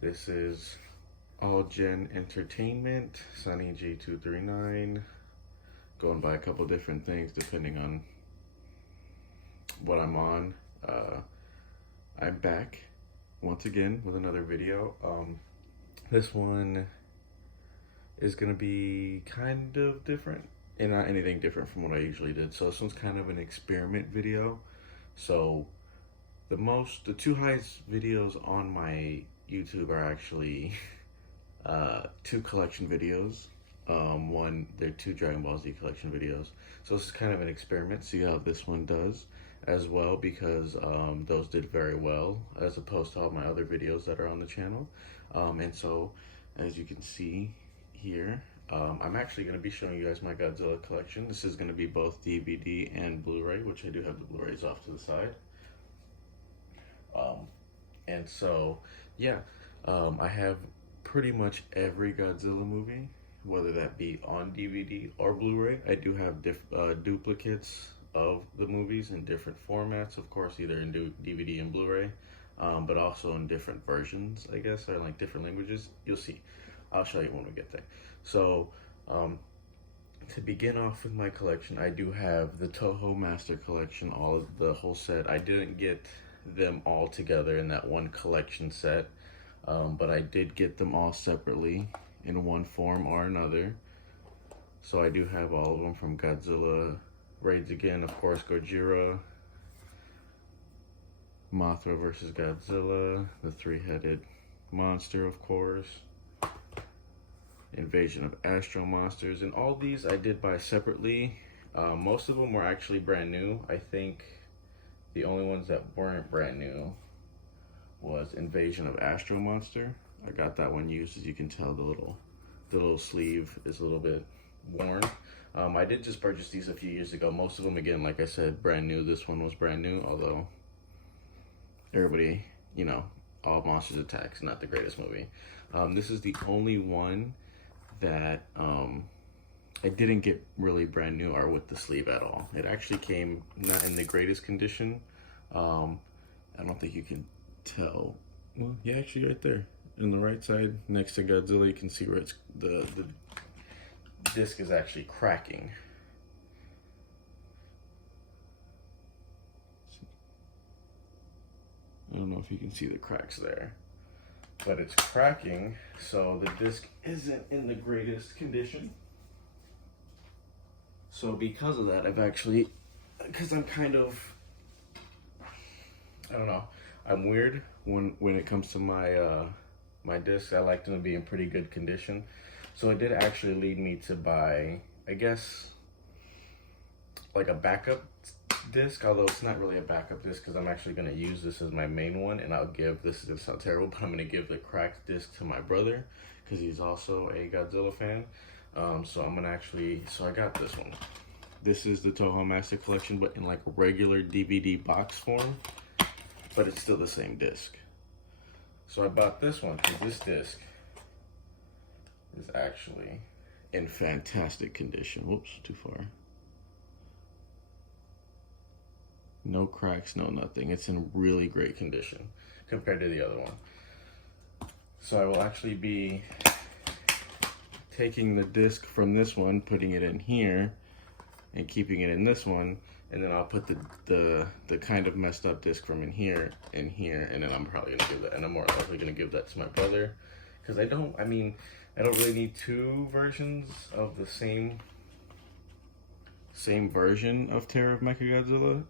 This is All Gen Entertainment, Sunny G239. Going by a couple different things depending on what I'm on. I'm back once again with another video. This one is gonna be kind of different and not anything different from what I usually did. So this one's kind of an experiment video. So the two highest videos on my YouTube are actually two collection videos. They're two Dragon Ball Z collection videos. So this is kind of an experiment, see how this one does as well, because those did very well as opposed to all my other videos that are on the channel. And so as you can see here, I'm actually going to be showing you guys my Godzilla collection. This is going to be both DVD and Blu-ray, which I do have the Blu-rays off to the side. And so, yeah, I have pretty much every Godzilla movie, whether that be on DVD or Blu-ray. I do have duplicates of the movies in different formats, of course, either in DVD and Blu-ray, but also in different versions, I guess, or like different languages. You'll see. I'll show you when we get there. So, to begin off with my collection, I do have the Touhou Master Collection, the whole set. I didn't get them all together in that one collection set, but I did get them all separately in one form or another. So I do have all of them, from Godzilla Raids Again, of course, Gojira, Mothra versus Godzilla, the three-headed monster, of course, Invasion of Astro monsters, and all these I did buy separately. Most of them were actually brand new. I think the only ones that weren't brand new was Invasion of Astro monster. I got that one used. As you can tell, the little sleeve is a little bit worn. I did just purchase these a few years ago. Most of them, again, like I said, brand new. This one was brand new, although everybody, you know, All Monsters Attack is not the greatest movie. This is the only one that I didn't get really brand new or with the sleeve at all. It actually came not in the greatest condition. I don't think you can tell. Well, yeah, actually right there in the right side next to Godzilla, you can see where it's the disc is actually cracking. I don't know if you can see the cracks there, but it's cracking, so the disc isn't in the greatest condition. So because of that, because I'm kind of, I don't know, I'm weird when it comes to my my discs. I like them to be in pretty good condition. So it did actually lead me to buy, I guess, like a backup disc, although it's not really a backup disc because I'm actually going to use this as my main one, and this is going to sound terrible, but I'm going to give the cracked disc to my brother because he's also a Godzilla fan. So I got this one. This is the Touhou Master Collection, but in like a regular DVD box form, but it's still the same disc. So I bought this one because this disc is actually in fantastic condition. Whoops, too far. No cracks, no nothing. It's in really great condition compared to the other one. So I will actually be taking the disc from this one, putting it in here, and keeping it in this one, and then I'll put the kind of messed up disc from in here, and then I'm probably gonna give that, and I'm more likely gonna give that to my brother, because I don't really need two versions of the same version of Terror of Mechagodzilla.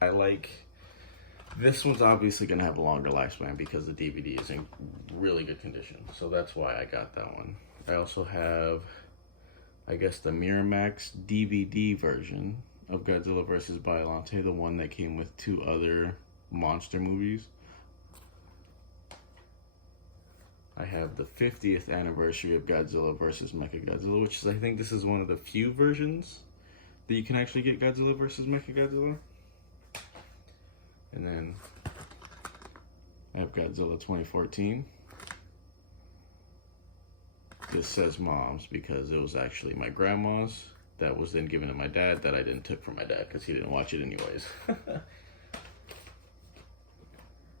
I like, this one's obviously gonna have a longer lifespan because the DVD is in really good condition, so that's why I got that one. I also have, I guess, the Miramax DVD version of Godzilla vs. Biollante, the one that came with two other monster movies. I have the 50th anniversary of Godzilla vs. Mechagodzilla, which is, I think this is one of the few versions that you can actually get Godzilla vs. Mechagodzilla. And then I have Godzilla 2014. This says mom's because it was actually my grandma's that was then given to my dad, that I didn't took from my dad because he didn't watch it anyways.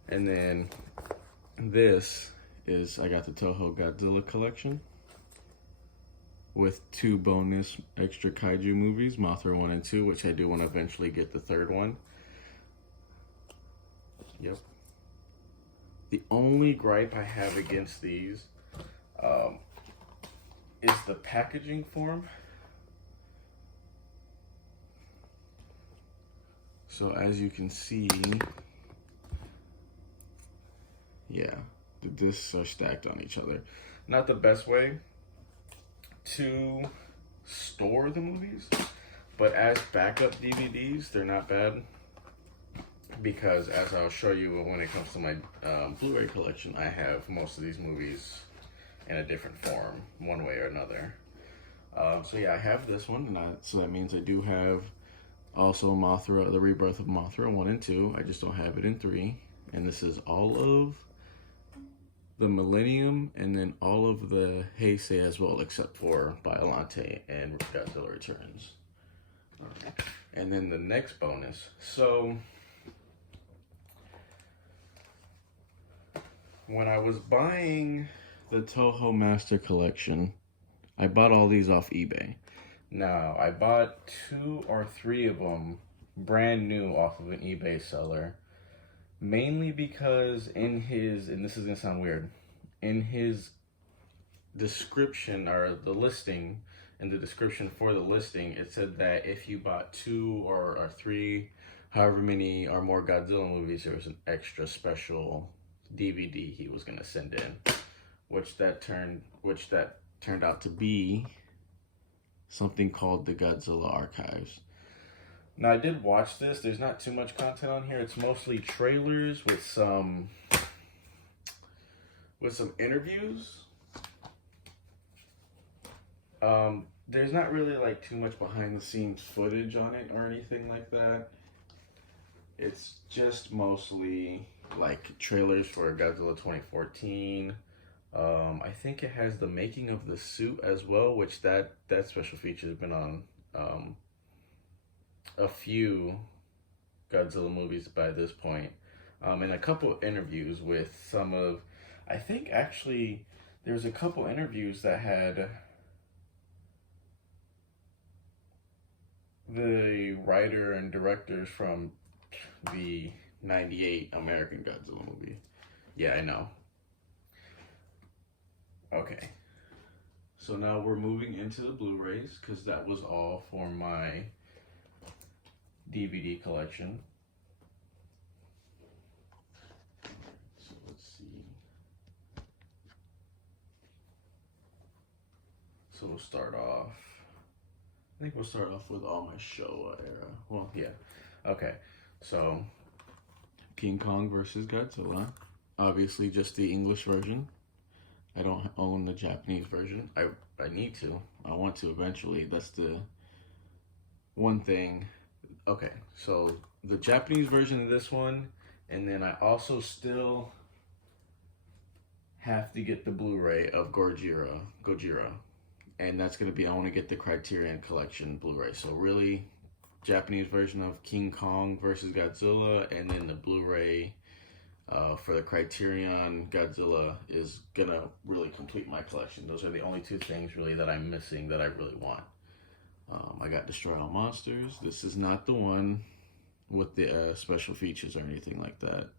And then this is I got the Touhou Godzilla collection with 2 bonus extra kaiju movies, Mothra 1 and 2, which I do want to eventually get the 3rd one. Yep. The only gripe I have against these is the packaging form. So as you can see, yeah, the discs are stacked on each other. Not the best way to store the movies, but as backup DVDs, they're not bad. Because as I'll show you when it comes to my Blu-ray collection, I have most of these movies in a different form, one way or another. So yeah, I have this one, and so that means I do have also Mothra, the Rebirth of Mothra 1 and 2. I just don't have it in 3. And this is all of the Millennium, and then all of the Heisei as well, except for Biollante and Godzilla Returns. And then the next bonus. So when I was buying the Touhou Master Collection, I bought all these off eBay. Now, I bought 2 or 3 of them brand new off of an eBay seller, mainly because in his, and this is gonna sound weird, in his description, or the listing, in the description for the listing, it said that if you bought 2 or 3, however many or more Godzilla movies, there was an extra special DVD he was gonna send in, which that turned out to be something called the Godzilla Archives. Now, I did watch this. There's not too much content on here. It's mostly trailers with some interviews. There's not really like too much behind the scenes footage on it or anything like that. It's just mostly like trailers for Godzilla 2014. I think it has the making of the suit as well, which that special feature has been on a few Godzilla movies by this point, and a couple of interviews with some of, I think actually there's a couple interviews that had the writer and directors from the 98 American Godzilla movie. Yeah, I know. Okay, so now we're moving into the Blu-rays, because that was all for my DVD collection. So let's see. So we'll start off, I think we'll start off with all my Showa era. Well, yeah. Okay, so King Kong versus Godzilla. Obviously just the English version. I don't own the Japanese version. I need to. I want to eventually. That's the one thing. Okay, so the Japanese version of this one, and then I also still have to get the Blu-ray of Gojira. And that's going to be, I want to get the Criterion Collection Blu-ray. So really, Japanese version of King Kong versus Godzilla, and then the Blu-ray for the Criterion Godzilla is gonna really complete my collection. Those are the only 2 things really that I'm missing that I really want. I got Destroy All Monsters. This is not the one with the special features or anything like that.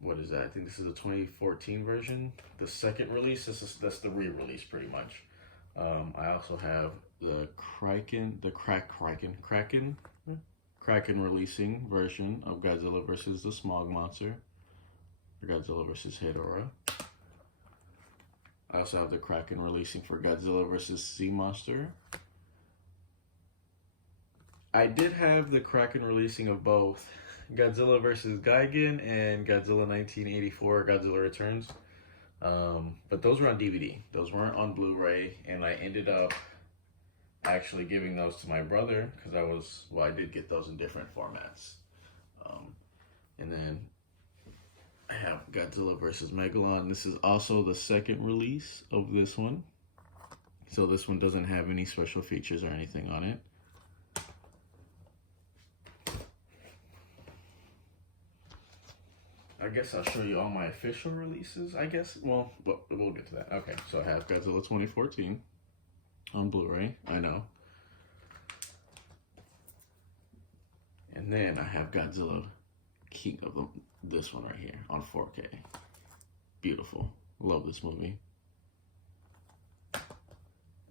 What is that? I think this is the 2014 version. The second release, that's the re-release pretty much. I also have the Kraken releasing version of Godzilla versus the Smog Monster, for Godzilla versus Ghidorah. I also have the Kraken releasing for Godzilla versus Sea Monster. I did have the Kraken releasing of both Godzilla versus Geigen and Godzilla 1984 Godzilla Returns. But those were on DVD. Those weren't on Blu-ray, and I ended up actually giving those to my brother because I did get those in different formats. And then I have Godzilla vs. Megalon. This is also the second release of this one. So this one doesn't have any special features or anything on it. I guess I'll show you all my official releases, I guess. Well, we'll get to that. Okay, so I have Godzilla 2014 on Blu-ray, I know. And then I have Godzilla King of this one right here on 4K. Beautiful. Love this movie.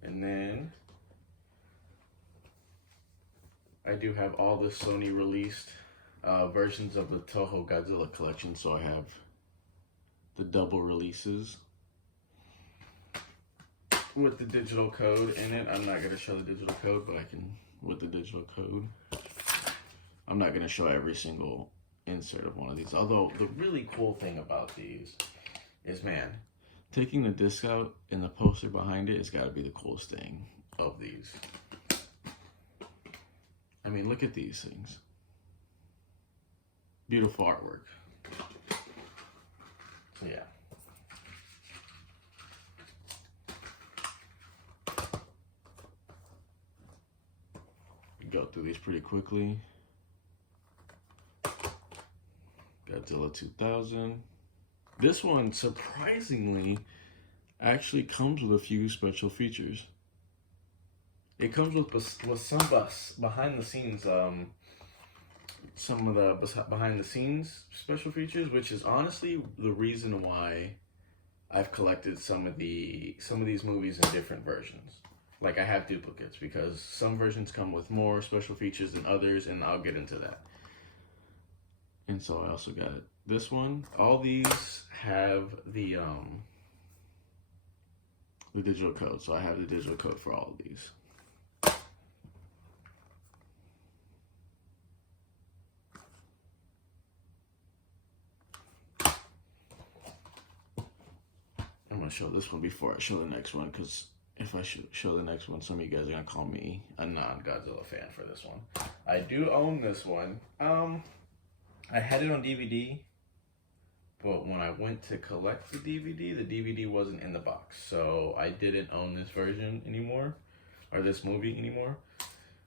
And then I do have all the Sony released versions of the Touhou Godzilla collection. So I have the double releases with the digital code in it. I'm not going to show the digital code, but I can with the digital code. I'm not going to show every single insert of one of these. Although the really cool thing about these is, man, taking the disc out and the poster behind it has got to be the coolest thing of these. I mean, look at these things. Beautiful artwork. So yeah. Go through these pretty quickly. Godzilla 2000. This one, surprisingly, actually comes with a few special features. It comes with some behind the scenes, some of the behind the scenes special features, which is honestly the reason why I've collected some of these movies in different versions. Like I have duplicates because some versions come with more special features than others, and I'll get into that. And so I also got this one. All these have the digital code. So I have the digital code for all of these. I'm gonna show this one before I show the next one, because if I show the next one, some of you guys are gonna call me a non-Godzilla fan for this one. I do own this one. I had it on DVD, but when I went to collect the DVD wasn't in the box, so I didn't own this version anymore, or this movie anymore.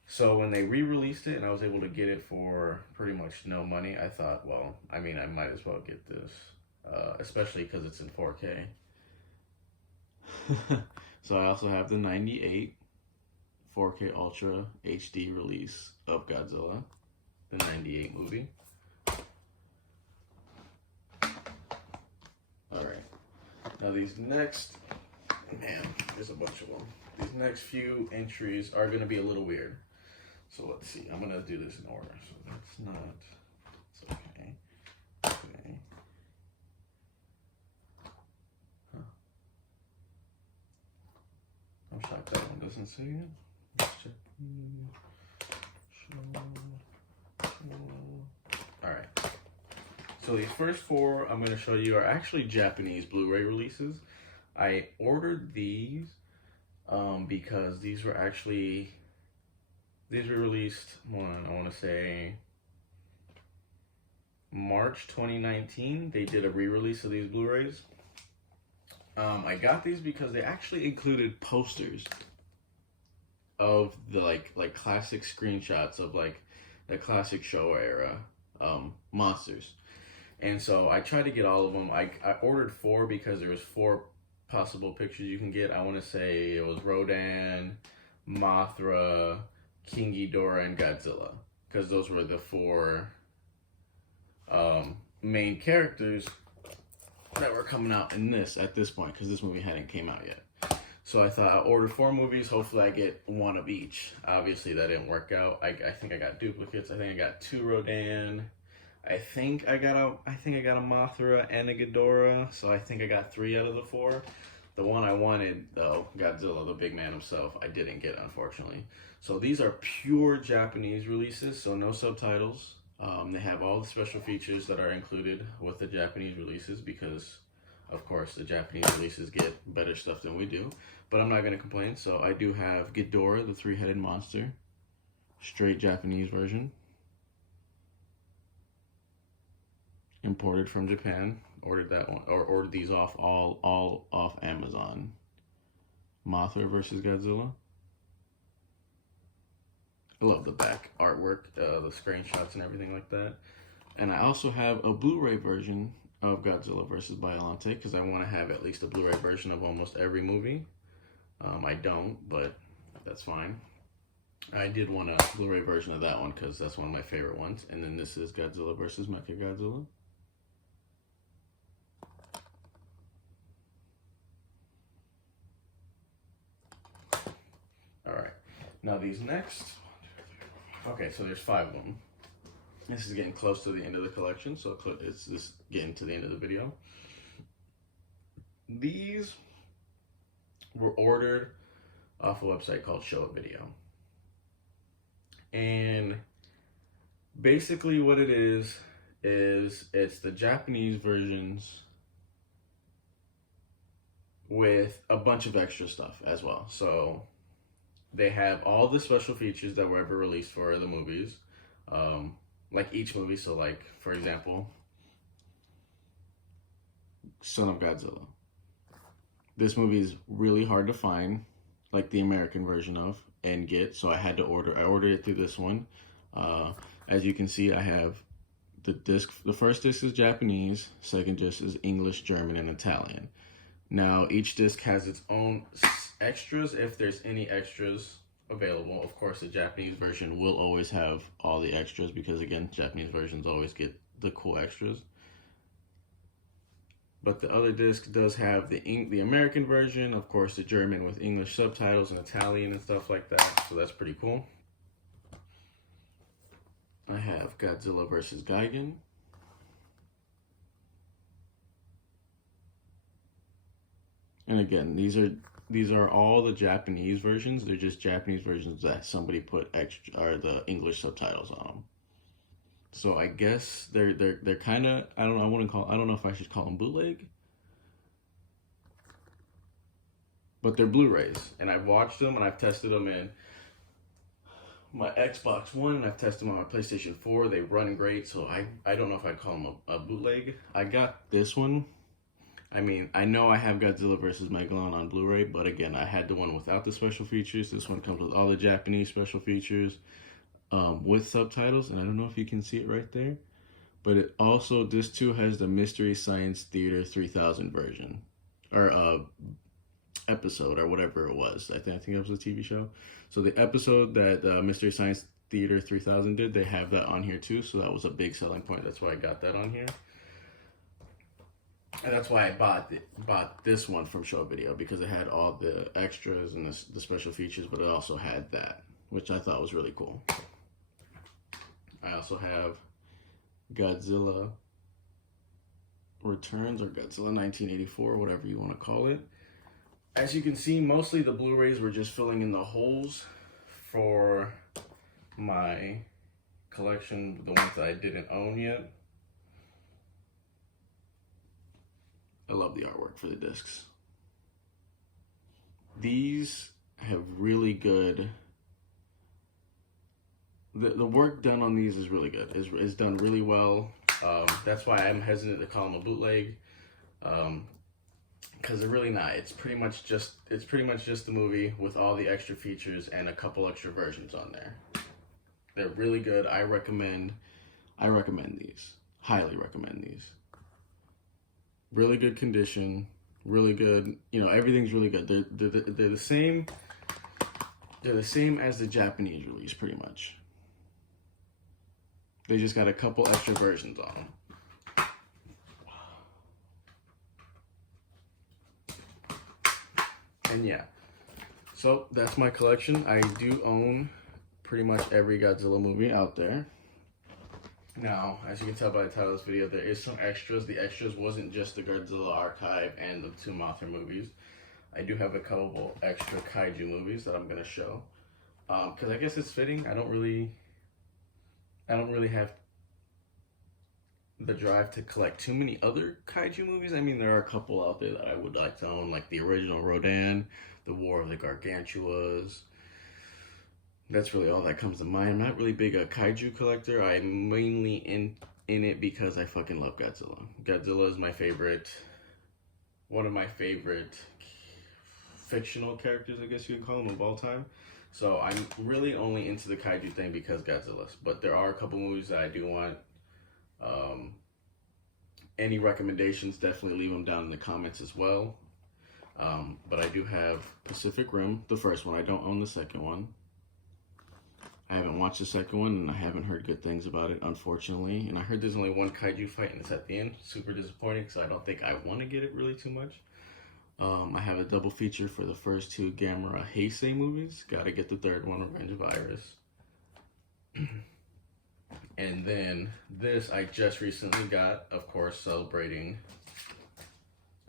So when they re-released it and I was able to get it for pretty much no money, I thought, well, I mean, I might as well get this, especially because it's in 4K. So I also have the 98 4K Ultra HD release of Godzilla, the 98 movie. Alright, now these next, man, there's a bunch of them. These next few entries are going to be a little weird. So let's see, I'm going to do this in order. So that's not, it's okay. Okay. Huh. I'm shocked that one doesn't say it. Let's check. Alright. So these first four I'm going to show you are actually Japanese Blu-ray releases. I ordered these because these were released, I want to say March 2019. They did a re-release of these Blu-rays. I got these because they actually included posters of the like classic screenshots of like the classic Showa era monsters. And so I tried to get all of them. I ordered 4 because there was 4 possible pictures you can get. I want to say it was Rodan, Mothra, King Ghidorah, and Godzilla, because those were the 4 main characters that were coming out in this at this point, because this movie hadn't came out yet. So I thought I'll order 4 movies. Hopefully I get 1 of each. Obviously that didn't work out. I think I got duplicates. I think I got 2 Rodan. I think I got a Mothra and a Gidora, so I think I got 3 out of the 4. The one I wanted, though, Godzilla, the big man himself, I didn't get, unfortunately. So these are pure Japanese releases, so no subtitles. They have all the special features that are included with the Japanese releases because, of course, the Japanese releases get better stuff than we do. But I'm not going to complain. So I do have Gidora, the 3-headed monster, straight Japanese version. Imported from Japan. Ordered that one, or ordered these off all off Amazon. Mothra versus Godzilla. I love the back artwork, the screenshots and everything like that. And I also have a Blu-ray version of Godzilla vs. Biollante because I want to have at least a Blu-ray version of almost every movie. I don't, but that's fine. I did want a Blu-ray version of that one because that's one of my favorite ones. And then this is Godzilla vs. Mechagodzilla. Alright, now these next. Okay, so there's 5 of them. This is getting close to the end of the collection, so it's just getting to the end of the video. These were ordered off a website called Show a Video. And basically what it is it's the Japanese versions with a bunch of extra stuff as well. So they have all the special features that were ever released for the movies. Like each movie, so like, for example, Son of Godzilla. This movie is really hard to find, like the American version of, and get, so I had to order. I ordered it through this one. As you can see, I have the disc. The first disc is Japanese, second disc is English, German, and Italian. Now, each disc has its own extras, if there's any extras available. Of course, the Japanese version will always have all the extras because, again, Japanese versions always get the cool extras. But the other disc does have the American version, of course, the German with English subtitles and Italian and stuff like that. So that's pretty cool. I have Godzilla vs. Geigen. And again, these are all the Japanese versions. They're just Japanese versions that somebody put extra or the English subtitles on them. So I guess they're kind of, I don't know, I don't know if I should call them bootleg, but they're Blu-rays, and I've watched them and I've tested them in my Xbox One and I've tested them on my PlayStation 4. They run great, so I don't know if I'd call them a bootleg. I got this one. I mean, I know I have Godzilla vs. Megalon on Blu-ray, but again, I had the one without the special features. This one comes with all the Japanese special features. With subtitles, and I don't know if you can see it right there, but it also, this too has the Mystery Science Theater 3000 version, or episode, or whatever it was. I think it was a TV show. So the episode that Mystery Science Theater 3000 did, they have that on here too, so that was a big selling point. That's why I got that on here. And that's why I bought this one from Show Video, because it had all the extras and the special features, but it also had that, which I thought was really cool. I also have Godzilla Returns, or Godzilla 1984, whatever you want to call it. As you can see, mostly the Blu-rays were just filling in the holes for my collection, the ones that I didn't own yet. I love the artwork for the discs. These have really good... The work done on these is really good. It's done really well. That's why I'm hesitant to call them a bootleg, because they're really not. It's pretty much just the movie with all the extra features and a couple extra versions on there. They're really good. I recommend these. Highly recommend these. Really good condition. Really good. You know, everything's really good. They're the same. They're the same as the Japanese release, pretty much. They just got a couple extra versions on them. And yeah, so that's my collection. I do own pretty much every Godzilla movie out there. Now, as you can tell by the title of this video, there is some extras. The extras wasn't just the Godzilla Archive and the 2 Mothra movies. I do have a couple extra kaiju movies that I'm going to show. Because I guess it's fitting. I don't really have the drive to collect too many other kaiju movies. I mean, there are a couple out there that I would like to own, like the original Rodan, the War of the Gargantuas. That's really all that comes to mind. I'm not really big a kaiju collector. I'm mainly in it because I fucking love Godzilla. Godzilla is my favorite, one of my favorite fictional characters, I guess you could call them, of all time. So I'm really only into the kaiju thing because Godzilla. But there are a couple movies that I do want Any recommendations, definitely leave them down in the comments as well. But I do have Pacific Rim, the first one. I don't own the second one. I haven't watched the second one, and I haven't heard good things about it, unfortunately. And I heard there's only one kaiju fight, and it's at the end. Super disappointing, because I don't think I want to get it really too much. I have a double feature for the first two Gamera Heisei movies. Gotta get the third one, Revenge of Iris. And then this I just recently got, of course, celebrating.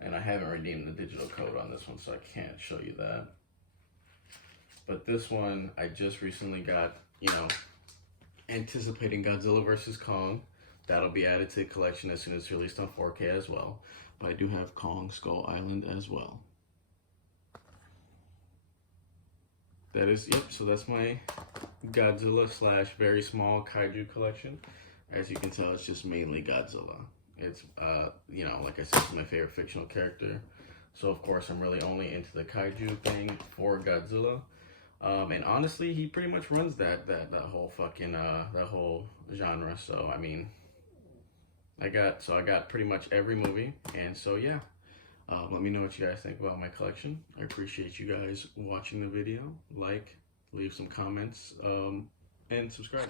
And I haven't redeemed the digital code on this one, so I can't show you that. But this one I just recently got, you know, anticipating Godzilla vs. Kong. That'll be added to the collection as soon as it's released on 4K as well. But I do have Kong Skull Island as well. That is, yep, so that's my Godzilla / very small kaiju collection. As you can tell, it's just mainly Godzilla. It's, you know, like I said, it's my favorite fictional character. So, of course, I'm really only into the kaiju thing for Godzilla. And honestly, he pretty much runs that whole fucking, that whole genre. So, I mean, I got pretty much every movie. And so, yeah, let me know what you guys think about my collection. I appreciate you guys watching the video. Like, leave some comments, and subscribe.